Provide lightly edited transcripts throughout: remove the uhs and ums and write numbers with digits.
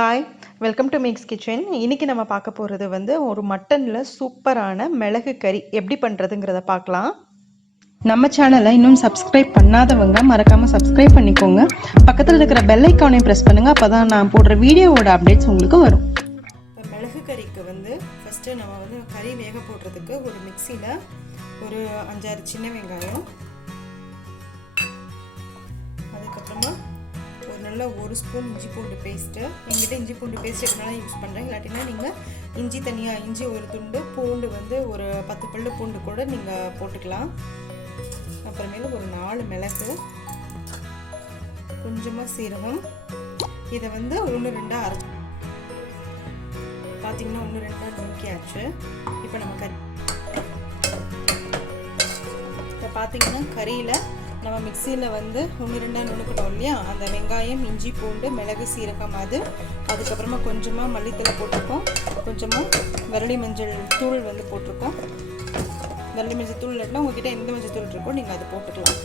Hi, welcome to mix kitchen. இன்னைக்கு நம்ம பார்க்க போகிறது ஒரு மட்டனில் சூப்பரான மிளகு கறி எப்படி பண்ணுறதுங்கிறத பார்க்கலாம். நம்ம சேனலை இன்னும் சப்ஸ்கிரைப் பண்ணாதவங்க மறக்காமல் சப்ஸ்கிரைப் பண்ணிக்கோங்க. பக்கத்தில் இருக்கிற பெல் ஐக்கானையும் ப்ரெஸ் பண்ணுங்கள். அப்போ தான் நான் போடுற வீடியோவோட அப்டேட்ஸ் உங்களுக்கு வரும். மிளகு கறிக்கு ஃபஸ்ட்டு நம்ம கறி வேக போடுறதுக்கு ஒரு மிக்சியில் ஒரு 5-6 சின்ன வெங்காயம், அதுக்கப்புறமா நல்ல 1 ஸ்பூன் இஞ்சி பூண்டு பேஸ்ட்டு. எங்கிட்ட இஞ்சி பூண்டு பேஸ்ட் எதுனால யூஸ் பண்ணுறேன், இல்லாட்டினா நீங்கள் இஞ்சி தனியாக இஞ்சி ஒரு துண்டு, பூண்டு ஒரு 10 பல்லு பூண்டு கூட நீங்கள் போட்டுக்கலாம். அப்புறமேல ஒரு 4 மிளகு, கொஞ்சமாக சீரகம். இதை 1-2 அரைச்சி பார்த்தீங்கன்னா 1-2 நுணுக்கியாச்சு. இப்போ நம்ம இப்போ பார்த்தீங்கன்னா கறியில் நம்ம மிக்சியில் 1-2 நுணுக்கணும் இல்லையா, அந்த வெங்காயம், இஞ்சி பூண்டு, மிளகு, சீரகம், அதுக்கப்புறமா கொஞ்சமாக மல்லித்தலை போட்டிருக்கோம், கொஞ்சமாக விரலி மஞ்சள் தூள் போட்டிருக்கோம். விரலி மஞ்சள் தூள் இல்லைன்னா உங்ககிட்ட எந்த மஞ்சள் தூள் இருக்கோ நீங்கள் அதை போட்டுக்கலாம்.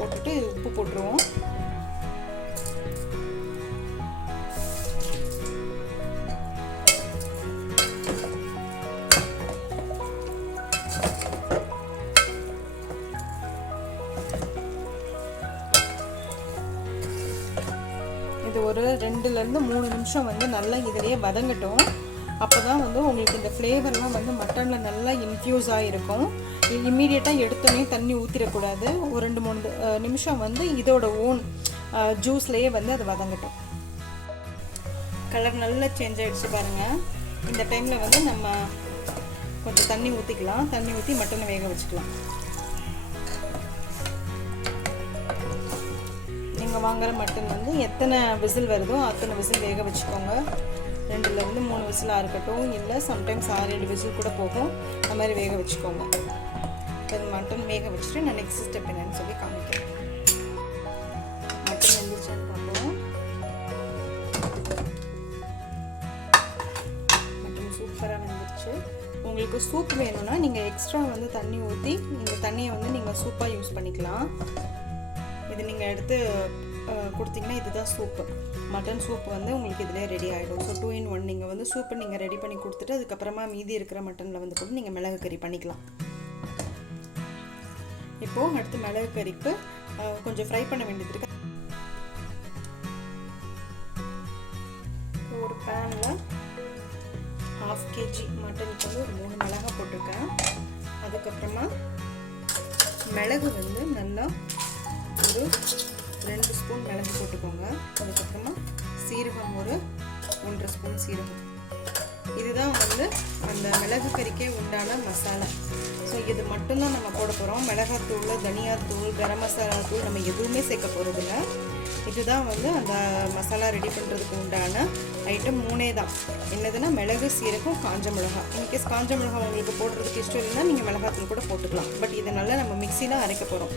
போட்டுட்டு உப்பு போட்டுருவோம். இது ஒரு 2-3 நிமிஷம் நல்லா இதிலேயே வதங்கட்டும். அப்போ தான் உங்களுக்கு இந்த ஃப்ளேவர்லாம் மட்டனில் நல்லா இன்ஃப்யூஸ் ஆகிருக்கும். இம்மீடியட்டாக எடுத்தோன்னே தண்ணி ஊற்றிடக்கூடாது. ஒரு 2-3 நிமிஷம் இதோட ஓன் ஜூஸ்லேயே அது வதங்கட்டும். கலர் நல்லா சேஞ்ச் ஆகிடுச்சு பாருங்கள். இந்த டைமில் நம்ம கொஞ்சம் தண்ணி ஊற்றிக்கலாம். தண்ணி ஊற்றி மட்டனை வேக வச்சுக்கலாம். நீங்கள் வாங்குகிற மட்டன் எத்தனை விசில் வருதோ அத்தனை விசில் வேக வச்சுக்கோங்க. 2-3 விசிலாக இருக்கட்டும், இல்லை சம்டைம்ஸ் 6-7 விசில் கூட போகும். அந்த மாதிரி வேக வச்சுக்கோங்க. அது மட்டன் வேக வச்சுட்டு நான் நெக்ஸ்ட் ஸ்டெப் என்னன்னு சொல்லி காமிக்கிறேன். மட்டன் வெந்துருச்சான்னு பார்ப்போம். மட்டன் சூப்பராக வெந்துருச்சு. உங்களுக்கு சூப் வேணும்னா நீங்கள் எக்ஸ்ட்ரா தண்ணி ஊற்றி இந்த தண்ணியை நீங்கள் சூப்பாக யூஸ் பண்ணிக்கலாம். இது நீங்கள் எடுத்து கொடுத்தீங்கன்னா இதுதான் சூப்பு. மட்டன் சூப் உங்களுக்கு இதிலே ரெடி ஆகிடும். ஸோ 2-in-1 நீங்கள் சூப்பை நீங்கள் ரெடி பண்ணி கொடுத்துட்டு அதுக்கப்புறமா மீதி இருக்கிற மட்டனில் கூட நீங்கள் மிளகு கறி பண்ணிக்கலாம். இப்போது அடுத்து மிளகு கறிக்கு கொஞ்சம் ஃப்ரை பண்ண வேண்டியது இருக்கு. ஒரு பேனில் 1/2 kg மட்டனுக்கு ஒரு 3 மிளகாய் போட்டிருக்கேன். அதுக்கப்புறமா மிளகு நல்லா ஒரு 2 ஸ்பூன் மிளகு போட்டுக்கோங்க. அதுக்கப்புறமா சீரகம் ஒரு 1.5 ஸ்பூன் சீரகம். இதுதான் அந்த மிளகு கறிக்கே உண்டான மசாலா. ஸோ இது மட்டும்தான் நம்ம போட போகிறோம். மிளகாத்தூள், தனியாத்தூள், கரம் மசாலா தூள் நம்ம எதுவுமே சேர்க்க போகிறதில்ல. இதுதான் அந்த மசாலா ரெடி பண்ணுறதுக்கு உண்டான ஐட்டம் 3 தான். என்னதுன்னா மிளகு, சீரகம், காஞ்ச மிளகாய். இன்கேஸ் காஞ்ச மிளகாய் உங்களுக்கு போடுறதுக்கு இஷ்டம் இல்லைன்னா நீங்கள் மிளகாத்தூள் கூட போட்டுக்கலாம். பட் இதை நல்லா நம்ம மிக்சியில் அரைக்க போகிறோம்.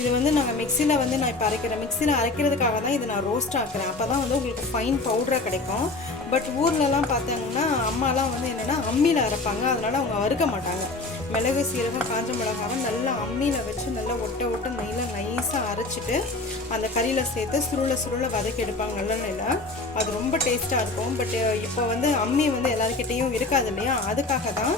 இது நாங்கள் மிக்சியில் நான் இப்போ அரைக்கிறேன். மிக்சியில் அரைக்கிறதுக்காக தான் இது நான் ரோஸ்ட் ஆக்குறேன். அப்போ தான் உங்களுக்கு ஃபைன் பவுடராக கிடைக்கும். பட் ஊர்லலாம் பார்த்தாங்கன்னா அம்மாலாம் என்னென்னா அம்மியில் அரைப்பாங்க. அதனால் அவங்க வறுக்க மாட்டாங்க. மிளகு, சீரகம், காஞ்ச மிளகாவை நல்லா அம்மியில் வச்சு நல்லா ஒட்ட நைஸாக அரைச்சிட்டு அந்த கறியில் சேர்த்து சுருள வதக்கி எடுப்பாங்க நல்லெண்ணெயில். அது ரொம்ப டேஸ்ட்டாக இருக்கும். பட் இப்போ அம்மி எல்லாருக்கிட்டேயும் இருக்காது இல்லையா, அதுக்காக தான்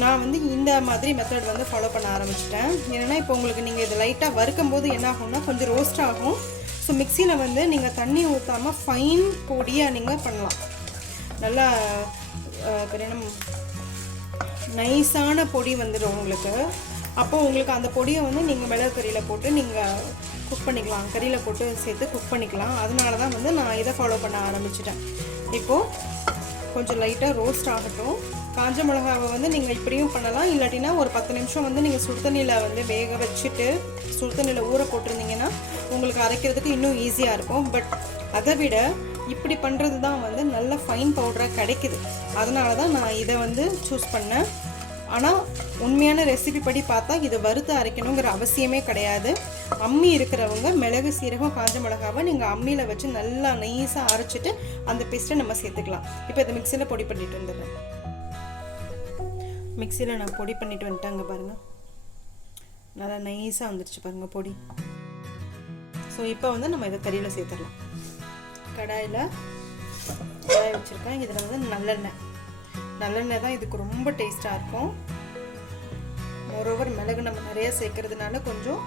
நான் இந்த மாதிரி மெத்தட் ஃபாலோ பண்ண ஆரம்பிச்சிட்டேன். ஏன்னா இப்போ உங்களுக்கு நீங்கள் இது லைட்டாக வறுக்கும் போது என்ன ஆகும்னா கொஞ்சம் ரோஸ்ட் ஆகும். ஸோ மிக்சியில் நீங்கள் தண்ணி ஊற்றாமல் ஃபைன் பொடியாக நீங்கள் பண்ணலாம். நல்லா நைஸான பொடி வந்துடும் உங்களுக்கு. அப்போ உங்களுக்கு அந்த பொடியை நீங்கள் மிளகு கறியில் போட்டு நீங்கள் குக் பண்ணிக்கலாம். கறியில் போட்டு சேர்த்து குக் பண்ணிக்கலாம். அதனால தான் நான் இதை ஃபாலோ பண்ண ஆரம்பிச்சிட்டேன். இப்போது கொஞ்சம் லைட்டாக ரோஸ்ட் ஆகட்டும். காஞ்ச மிளகாவை நீங்கள் இப்படியும் பண்ணலாம். இல்லாட்டினா ஒரு 10 நிமிஷம் நீங்கள் சுடுதண்ணியில் வேக வச்சுட்டு சுடுதண்ணியில் ஊற போட்டிருந்தீங்கன்னா உங்களுக்கு அரைக்கிறதுக்கு இன்னும் ஈஸியாக இருக்கும். பட் அதை விட இப்படி பண்ணுறது தான் நல்ல ஃபைன் பவுடராக கிடைக்குது. அதனால தான் நான் இதை சூஸ் பண்ணேன். ஆனால் உண்மையான ரெசிபி படி பார்த்தா இதை வறுத்து அரைக்கணுங்கிற அவசியமே கிடையாது. அம்மி இருக்கிறவங்க மிளகு, சீரகம், காஞ்ச மிளகாவை நீங்கள் அம்மியில் வச்சு நல்லா நைஸாக அரைச்சிட்டு அந்த பேஸ்ட்டை நம்ம சேர்த்துக்கலாம். இப்போ இதை மிக்சியில் பொடி பண்ணிட்டு வந்துடுறேன். மிக்சியில் நான் பொடி பண்ணிட்டு வந்துட்டேன். அங்கே பாருங்கள், நல்லா நைஸாக வந்துடுச்சு பாருங்கள் பொடி. ஸோ இப்போ வந்து நம்ம இதை கறியில் சேர்த்துடலாம். கடாய் வச்சுருக்கேன். இதில் வந்து நல்லெண்ணெய் தான் இதுக்கு ரொம்ப டேஸ்ட்டாக இருக்கும். மோரோவர் மிளகு நம்ம நிறைய சேர்க்கறதுனால கொஞ்சம்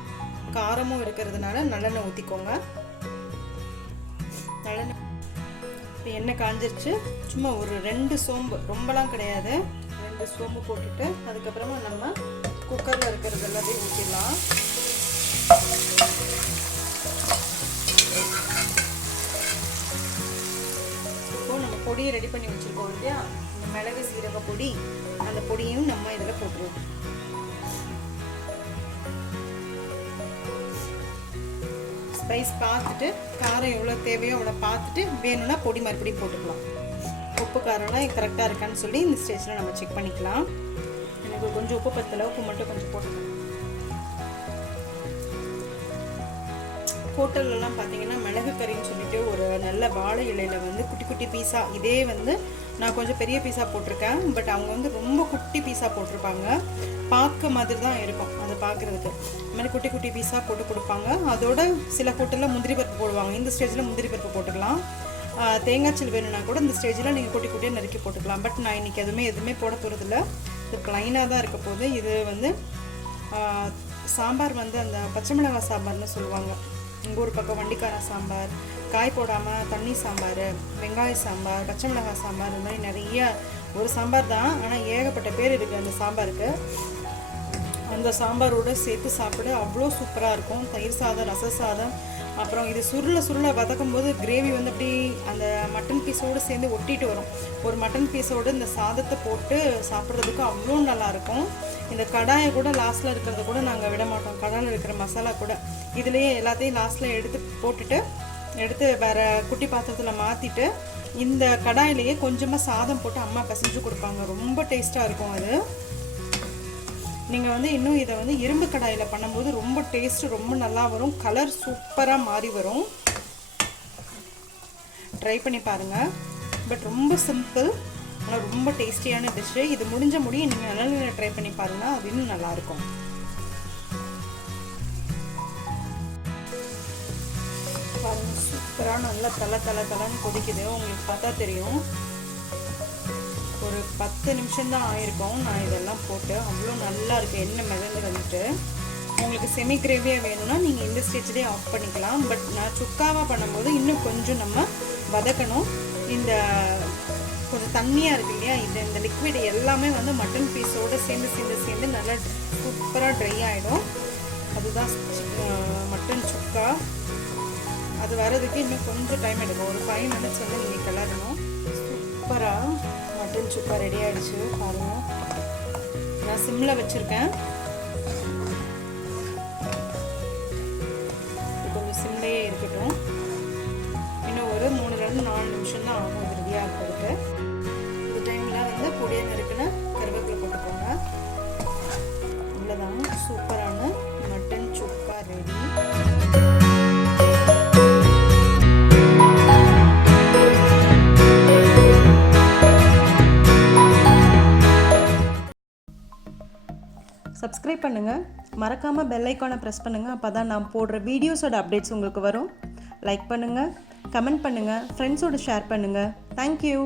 காரமும் இருக்கிறதுனால நல்லெண்ணெய் ஊற்றிக்கோங்க. நல்லெண்ணெய் இப்போ எண்ணெய் காஞ்சிருச்சு. சும்மா ஒரு 2 சோம்பு, ரொம்பலாம் கிடையாது, 2 சோம்பு போட்டுட்டு அதுக்கப்புறமா நம்ம குக்கரில் இருக்கிறது எல்லாத்தையும் ஊற்றிடலாம். இப்போது நம்ம பொடியை ரெடி பண்ணி வச்சுருக்கோம் இல்லையா, இந்த மிளகு சீரக பொடி, அந்த பொடியும் நம்ம இதில் போட்டுருவோம். ஸ்பைஸ் பார்த்துட்டு காரம் எவ்வளோ தேவையோ அவ்வளோ பார்த்துட்டு வேணும்னா பொடி மறுபடியும் போட்டுக்கலாம். உப்பு காரம்லாம் கரெக்டாக இருக்கான்னு சொல்லி இந்த ஸ்டேஜில் நம்ம செக் பண்ணிக்கலாம். எனக்கு கொஞ்சம் உப்பு பத்தல, உப்பு மட்டும் கொஞ்சம் போட்டுக்கலாம். ஹோட்டல்லலாம் பார்த்தீங்கன்னா மிளகு கறின்னு சொல்லிட்டு ஒரு நல்ல வாழை இலையில் வந்து குட்டி குட்டி பீஸா, இதே வந்து நான் கொஞ்சம் பெரிய பீஸா போட்டிருக்கேன், பட் அவங்க வந்து ரொம்ப குட்டி பீஸா போட்டிருப்பாங்க. பார்க்க மாதிரி தான் இருக்கும் அது பார்க்குறதுக்கு. இந்த மாதிரி குட்டி குட்டி பீஸா போட்டு கொடுப்பாங்க. அதோட சில ஹோட்டலில் முந்திரி பருப்பு போடுவாங்க. இந்த ஸ்டேஜில் முந்திரி பருப்பு போட்டுக்கலாம். தேங்காய்ச்சல் வேணும்னா கூட இந்த ஸ்டேஜில் நீங்கள் குட்டி குட்டியாக நறுக்கி போட்டுக்கலாம். பட் நான் இன்றைக்கி எதுவுமே போட போகிறதில்ல. இது ப்ளைனாக தான் இருக்க போகுது. இது வந்து சாம்பார் வந்து அந்த பச்சை மிளகாய் சாம்பார்னு சொல்லுவாங்க. எங்கள் ஊர் பக்கம் வண்டிக்கார சாம்பார், காய் போடாமல் தண்ணி சாம்பார், வெங்காய சாம்பார், பச்சை மிளகாய் சாம்பார், இந்த மாதிரி நிறைய ஒரு சாம்பார் தான், ஆனால் ஏகப்பட்ட பேர் இருக்குது அந்த சாம்பாருக்கு. அந்த சாம்பாரோடு சேர்த்து சாப்பிட அவ்வளோ சூப்பராக இருக்கும். தயிர் சாதம், ரச சாதம், அப்புறம் இது சுருளை வதக்கும் போது கிரேவி வந்து அப்படி அந்த மட்டன் பீஸோடு சேர்ந்து ஒட்டிட்டு வரும். ஒரு மட்டன் பீஸோடு இந்த சாதத்தை போட்டு சாப்பிட்றதுக்கு அவ்வளோ நல்லாயிருக்கும். இந்த கடாயை கூட லாஸ்ட்டில் இருக்கிறத கூட நாங்கள் விட மாட்டோம். கடாயில் இருக்கிற மசாலா கூட இதுலேயே எல்லாத்தையும் லாஸ்ட்டில் எடுத்து வேறு குட்டி பாத்திரத்தில் மாற்றிட்டு இந்த கடாயிலேயே கொஞ்சமாக சாதம் போட்டு அம்மா பிசைஞ்சு கொடுப்பாங்க. ரொம்ப டேஸ்ட்டாக இருக்கும் அது. நீங்கள் வந்து இன்னும் இதை வந்து இரும்பு கடாயில் பண்ணும்போது ரொம்ப டேஸ்ட்டு ரொம்ப நல்லா வரும். கலர் சூப்பராக மாறி வரும். ட்ரை பண்ணி பாருங்கள். பட் ரொம்ப சிம்பிள், ஆனால் ரொம்ப டேஸ்டியான டிஷ்ஷு. இது முடிஞ்ச முடியும் நீங்கள் நல்ல ட்ரை பண்ணி பாருங்கள், அது இன்னும் நல்லாயிருக்கும். பாருங்கள், சூப்பராக நல்லா தலைன்னு கொதிக்குது. உங்களுக்கு பார்த்தா தெரியும். ஒரு 10 நிமிஷம் தான் ஆயிருக்கும் நான் இதெல்லாம் போட்டு. அவ்வளோ நல்லா இருக்குது. எண்ணெய் மிதந்து வந்துட்டு உங்களுக்கு செமி கிரேவியாக வேணும்னா நீங்கள் இந்த ஸ்டேஜ்லேயே ஆஃப் பண்ணிக்கலாம். பட் நான் சுக்காவாக பண்ணும்போது இன்னும் கொஞ்சம் நம்ம வதக்கணும். இந்த கொஞ்சம் தண்ணியாக இருக்குது இல்லையா, இந்த லிக்விட் எல்லாமே வந்து மட்டன் பீஸோடு சேர்ந்து நல்லா சூப்பராக ட்ரை ஆகிடும். அதுதான் மட்டன் சுக்கா. அது வர்றதுக்கு இன்னும் கொஞ்சம் டைம் எடுக்கும். ஒரு 5 மினிட்ஸ் வந்து நீங்கள் கிளறணும். சூப்பராக மட்டன் சுக்கா ரெடி ஆகிடுச்சு. பாருங்கள், நான் சிம்மில் வச்சுருக்கேன். கொஞ்சம் சிம்லேயே இருக்கட்டும். இன்னும் ஒரு 3-4 நிமிஷம் தான் ஆகும் இது ரெடியாக இருக்கிறதுக்கு. இந்த டைமில் வந்து பொடியை நறுக்குன்னு கருவேப்பிலை போட்டுக்கோங்க. இவ்வளோதான், சூப்பரான மட்டன் சுக்கா ரெடி. சப்ஸ்கிரைப் பண்ணுங்கள், மறக்காமல் பெல் ஐக்கானை ப்ரெஸ் பண்ணுங்கள். அப்போ தான் நான் போடுற வீடியோஸோட அப்டேட்ஸ் உங்களுக்கு வரும். லைக் பண்ணுங்கள், கமெண்ட் பண்ணுங்கள், ஃப்ரெண்ட்ஸோடு ஷேர் பண்ணுங்கள். தேங்க்யூ.